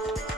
Thank you.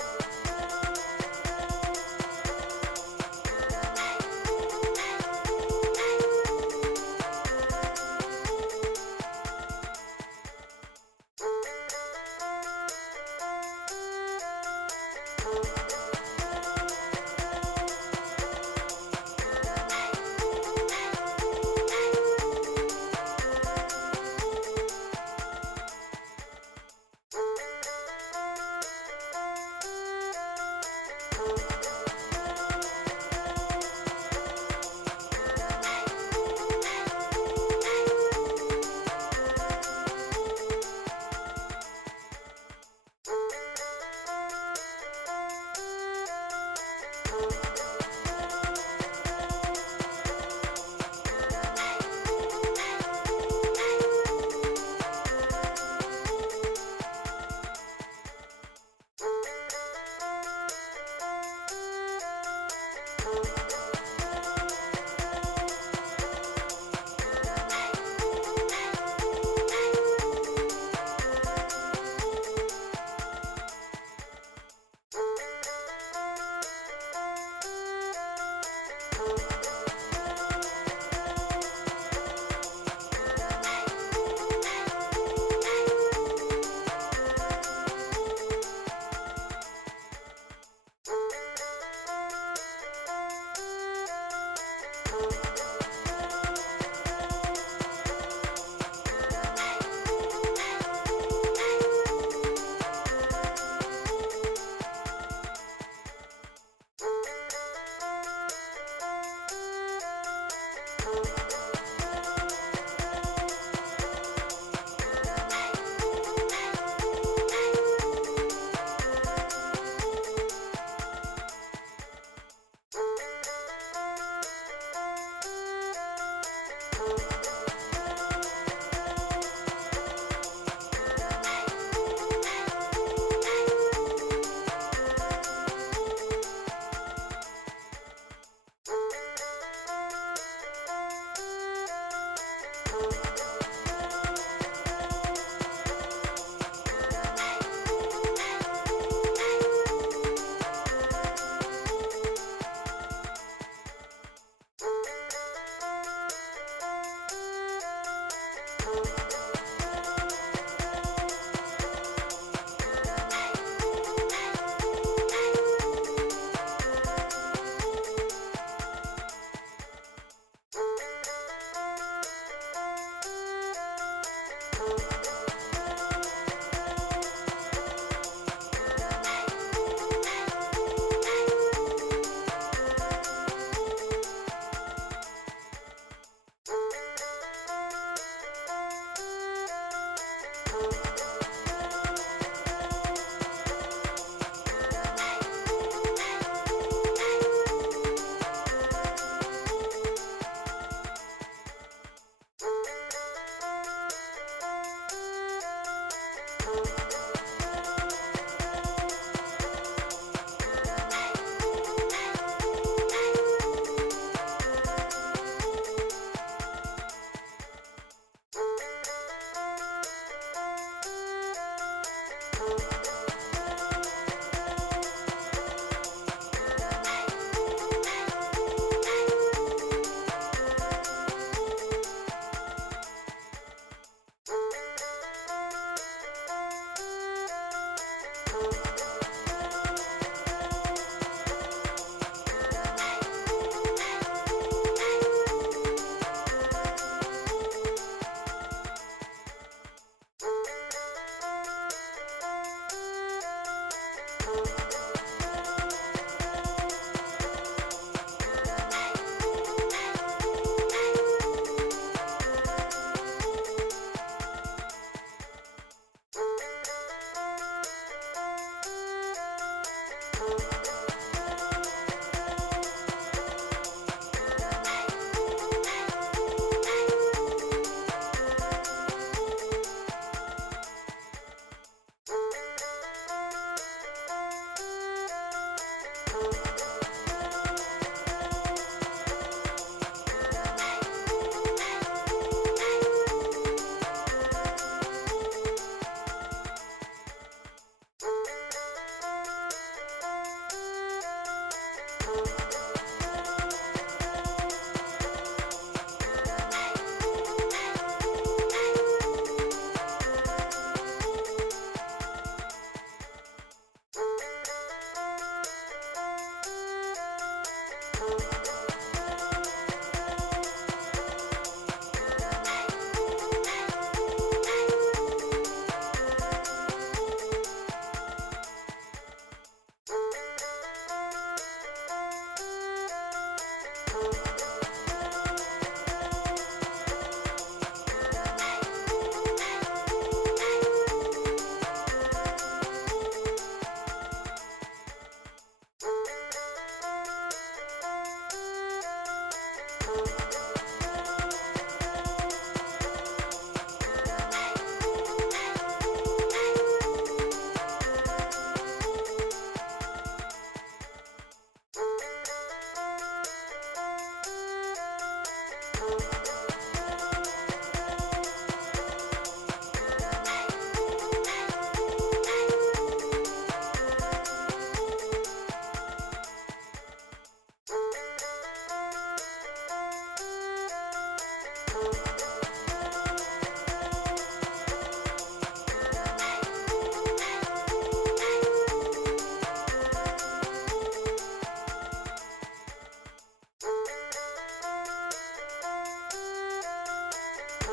thank you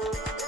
Thank you.